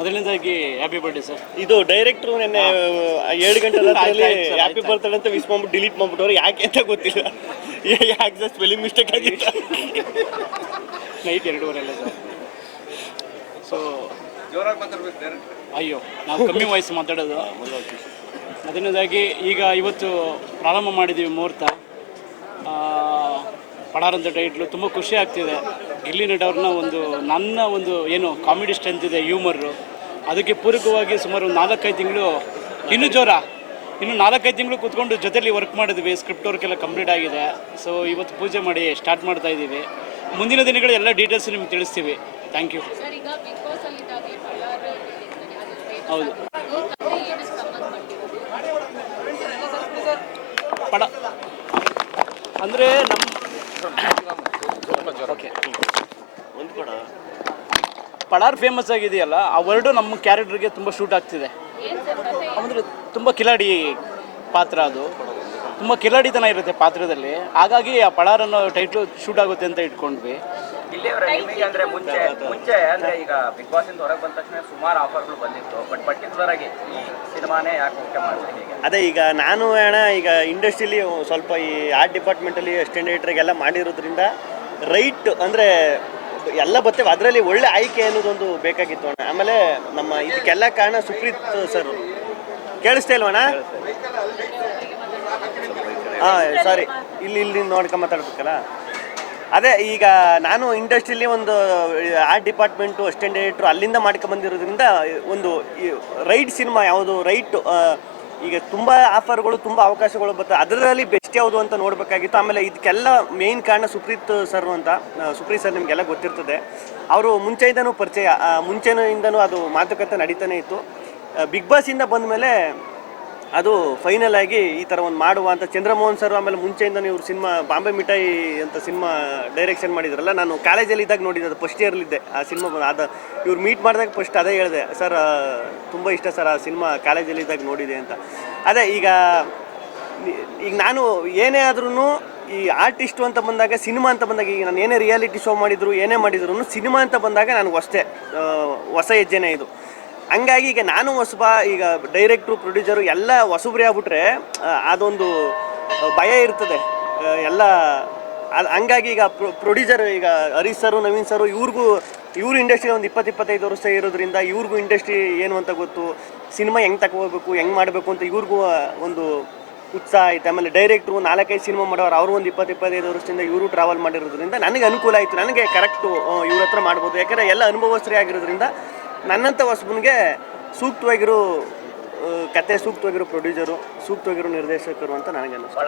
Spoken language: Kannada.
ಮೊದಲನೇದಾಗಿ ಹ್ಯಾಪಿ ಬರ್ಡೇ ಸರ್. ಇದು ಡೈರೆಕ್ಟ್ರು ನೆನ್ನೆ 7 ಗಂಟೆ ರಾತ್ರಿಯಲ್ಲಿ ಹ್ಯಾಪಿ ಬರ್ತ್ಡೇ ಅಂತ ವಿಶ್ ಮಾಡ್ಬಿಟ್ಟು ಡಿಲೀಟ್ ಮಾಡ್ಬಿಟ್ಟವ್ರು, ಯಾಕೆ ಅಂತ ಗೊತ್ತಿಲ್ಲ. ಯಾಕೆ ಸರ್ ಸ್ಪೆಲ್ಲಿಂಗ್ ಮಿಸ್ಟೇಕ್ ಆಗಿತ್ತು? Night 2:30 sir. ಸೊ ಅಯ್ಯೋ, ನಾವು ಕಮ್ಮಿ ವಯಸ್ಸು ಮಾತಾಡೋದು. ಮೊದಲನೇದಾಗಿ ಈಗ ಇವತ್ತು ಪ್ರಾರಂಭ ಮಾಡಿದ್ದೀವಿ ಮುಹೂರ್ತ. ಪಡಾರ್ ಅಂತ ಟೈಟ್ಲು ತುಂಬ ಖುಷಿ ಆಗ್ತಿದೆ. ಗಿಲ್ಲಿ ನಟ ಅವ್ರನ್ನ ನನ್ನ ಏನು ಕಾಮಿಡಿ ಸ್ಟ್ರೆಂತ್ ಇದೆ, ಹ್ಯೂಮರು, ಅದಕ್ಕೆ ಪೂರಕವಾಗಿ ಸುಮಾರು 4-5 ತಿಂಗಳು ಇನ್ನೂ 4-5 ತಿಂಗಳು ಕೂತ್ಕೊಂಡು ಜೊತೆಲಿ ವರ್ಕ್ ಮಾಡಿದ್ವಿ. ಸ್ಕ್ರಿಪ್ಟ್ ವರ್ಕೆಲ್ಲ ಕಂಪ್ಲೀಟ್ ಆಗಿದೆ. ಸೊ ಇವತ್ತು ಪೂಜೆ ಮಾಡಿ ಸ್ಟಾರ್ಟ್ ಮಾಡ್ತಾ ಇದ್ದೀವಿ. ಮುಂದಿನ ದಿನಗಳು ಎಲ್ಲ ಡೀಟೇಲ್ಸ್ ನಿಮ್ಗೆ ತಿಳಿಸ್ತೀವಿ. Thank you. ಹೌದು, ಪಡ ಅಂದರೆ ನಮ್ಮ ಪಡಾರ್ ಫೇಮಸ್ ಆಗಿದೆಯಲ್ಲ, ಆ ವರ್ಡು ನಮ್ಮ ಕ್ಯಾರೆಕ್ಟರ್ಗೆ ತುಂಬ ಶೂಟ್ ಆಗ್ತಿದೆ. ಅಂದರೆ ತುಂಬ ಕಿಲಾಡಿ ಪಾತ್ರ, ಅದು ತುಂಬ ಕಿಲಾಡಿತನ ಇರುತ್ತೆ ಪಾತ್ರದಲ್ಲಿ. ಹಾಗಾಗಿ ಆ ಪಡಾರ್ ಅನ್ನೋ ಟೈಟ್ಲು ಶೂಟ್ ಆಗುತ್ತೆ ಅಂತ ಇಟ್ಕೊಂಡ್ವಿ. ನಿಮಗೆ ಅಂದರೆ ಮುಂಚೆ ಅಂದರೆ ಈಗ ಬಿಗ್ ಬಾಸ್ ಇಂದ ಹೊರಗೆ ಬಂದ ತಕ್ಷಣ ಸುಮಾರು ಆಫರ್ಗಳು ಬಂದಿತ್ತು, ಬಟ್ ಪರ್ಟಿಕ್ಯುಲರ್ ಆಗಿ ಈ ಸಿನಿಮಾನೇ ಯಾಕೆ ಮುಖ್ಯ ಮಾಡ್ತೀನಿ? ಅದೇ ಈಗ ನಾನು ಈಗ ಇಂಡಸ್ಟ್ರಿಲಿ ಸ್ವಲ್ಪ ಈ ಆರ್ಟ್ ಡಿಪಾರ್ಟ್ಮೆಂಟಲ್ಲಿ ಅಸಿಸ್ಟೆಂಟ್ ಎಡಿಟರ್ಗೆಲ್ಲ ಮಾಡಿರೋದ್ರಿಂದ ರೈಟ್ ಅಂದರೆ ಎಲ್ಲ ಬರ್ತೇವೆ, ಅದರಲ್ಲಿ ಒಳ್ಳೆ ಆಯ್ಕೆ ಅನ್ನೋದೊಂದು ಬೇಕಾಗಿತ್ತು ಅಣ್ಣ. ಆಮೇಲೆ ನಮ್ಮ ಇದಕ್ಕೆಲ್ಲ ಕಾರಣ ಸುಪ್ರೀತ್ ಸರ್. ಕೇಳಿಸ್ತಾ ಇಲ್ವಣ್ಣ? ಹಾಂ ಸಾರಿ, ಇಲ್ಲಿ ನೋಡ್ಕೊಂಡು ಮಾತಾಡ್ಬೇಕಲ್ಲ. ಅದೇ ಈಗ ನಾನು ಇಂಡಸ್ಟ್ರಿಲಿ ಒಂದು ಆರ್ಟ್ ಡಿಪಾರ್ಟ್ಮೆಂಟು ಅಸಿಸ್ಟೆಂಟ್ ಎಡಿಟ್ರು ಅಲ್ಲಿಂದ ಮಾಡ್ಕೊಂಬಂದಿರೋದ್ರಿಂದ ಒಂದು ರೈಟ್ ಸಿನಿಮಾ ಯಾವುದು ರೈಟ್, ಈಗ ತುಂಬ ಆಫರ್ಗಳು ತುಂಬ ಅವಕಾಶಗಳು ಬರ್ತವೆ, ಅದರಲ್ಲಿ ಬೆಸ್ಟ್ ಯಾವುದು ಅಂತ ನೋಡಬೇಕಾಗಿತ್ತು. ಆಮೇಲೆ ಇದಕ್ಕೆಲ್ಲ ಮೇಯ್ನ್ ಕಾರಣ ಸುಪ್ರೀತ್ ಸರ್ ಅಂತ. ಸುಪ್ರೀತ್ ಸರ್ ನಿಮಗೆಲ್ಲ ಗೊತ್ತಿರ್ತದೆ, ಅವರು ಮುಂಚೆಯಿಂದನೂ ಪರಿಚಯ, ಮುಂಚೆಯಿಂದನೂ ಅದು ಮಾತುಕತೆ ನಡೀತಾನೆ ಇತ್ತು. ಬಿಗ್ ಬಾಸಿಂದ ಬಂದ ಮೇಲೆ ಅದು ಫೈನಲ್ ಆಗಿ ಈ ಥರ ಒಂದು ಮಾಡುವ ಅಂತ ಚಂದ್ರಮೋಹನ್ ಸರ್, ಆಮೇಲೆ ಮುಂಚೆಯಿಂದನೂ ಇವ್ರು ಸಿನಿಮಾ ಬಾಂಬೆ ಮಿಠಾಯಿ ಅಂತ ಸಿನಿಮಾ ಡೈರೆಕ್ಷನ್ ಮಾಡಿದ್ರಲ್ಲ, ನಾನು ಕಾಲೇಜಲ್ಲಿ ಇದ್ದಾಗ ನೋಡಿದ್ದು, ಫಸ್ಟ್ ಇಯರ್ಲಿದ್ದೆ ಆ ಸಿನಿಮಾ. ಅದು ಇವ್ರು ಮೀಟ್ ಮಾಡಿದಾಗ ಫಸ್ಟ್ ಅದೇ ಹೇಳಿದೆ, ಸರ್ ತುಂಬ ಇಷ್ಟ ಸರ್ ಆ ಸಿನಿಮಾ, ಕಾಲೇಜಲ್ಲಿ ಇದ್ದಾಗ ನೋಡಿದೆ ಅಂತ. ಅದೇ ಈಗ ನಾನು ಏನೇ ಆದ್ರೂ ಈ ಆರ್ಟಿಸ್ಟು ಅಂತ ಬಂದಾಗ, ಸಿನಿಮಾ ಅಂತ ಬಂದಾಗ, ಈಗ ನಾನು ಏನೇ ರಿಯಾಲಿಟಿ ಶೋ ಮಾಡಿದ್ರು ಏನೇ ಮಾಡಿದ್ರು ಸಿನಿಮಾ ಅಂತ ಬಂದಾಗ ನನಗೆ ಹೊಸ ಹೆಜ್ಜೆನೇ ಇದು. ಹಂಗಾಗಿ ಈಗ ನಾನು ಈಗ ಡೈರೆಕ್ಟ್ರು ಪ್ರೊಡ್ಯೂಸರು ಎಲ್ಲ ಹೊಸಬ್ರಿ ಆಗ್ಬಿಟ್ರೆ ಅದೊಂದು ಭಯ ಇರ್ತದೆ ಎಲ್ಲ. ಹಂಗಾಗಿ ಈಗ ಪ್ರೊಡ್ಯೂಸರ್ ಈಗ ಹರೀಶ್ ಸರು, ನವೀನ್ ಸರು, ಇವ್ರು ಇಂಡಸ್ಟ್ರಿ ಒಂದು 20-25 ವರ್ಷ ಇರೋದ್ರಿಂದ ಇವ್ರಿಗೂ ಇಂಡಸ್ಟ್ರಿ ಏನು ಅಂತ ಗೊತ್ತು, ಸಿನಿಮಾ ಹೆಂಗೆ ತಗೋಬೇಕು, ಹೆಂಗೆ ಮಾಡಬೇಕು ಅಂತ ಇವ್ರಿಗೂ ಒಂದು ಉತ್ಸಾಹ ಐತೆ. ಆಮೇಲೆ ಡೈರೆಕ್ಟ್ರು 4-5 ಸಿನಿಮಾ ಮಾಡೋರು, ಅವರು ಒಂದು 20-25 ವರ್ಷದಿಂದ ಇವರು ಟ್ರಾವೆಲ್ ಮಾಡಿರೋದ್ರಿಂದ ನನಗೆ ಅನುಕೂಲ ಆಯಿತು. ನನಗೆ ಕರೆಕ್ಟು ಇವ್ರ ಹತ್ರ ಮಾಡ್ಬೋದು, ಯಾಕಂದರೆ ಎಲ್ಲ ಅನುಭವಸ್ಥರೇ ಆಗಿರೋದ್ರಿಂದ ನನ್ನಂಥ ಹೊಸಬನಿಗೆ ಸೂಕ್ತವಾಗಿರೋ ಕತೆ, ಸೂಕ್ತವಾಗಿರೋ ಪ್ರೊಡ್ಯೂಸರು, ಸೂಕ್ತವಾಗಿರೋ ನಿರ್ದೇಶಕರು ಅಂತ ನನಗೆ ಅನ್ನಿಸ್ತು.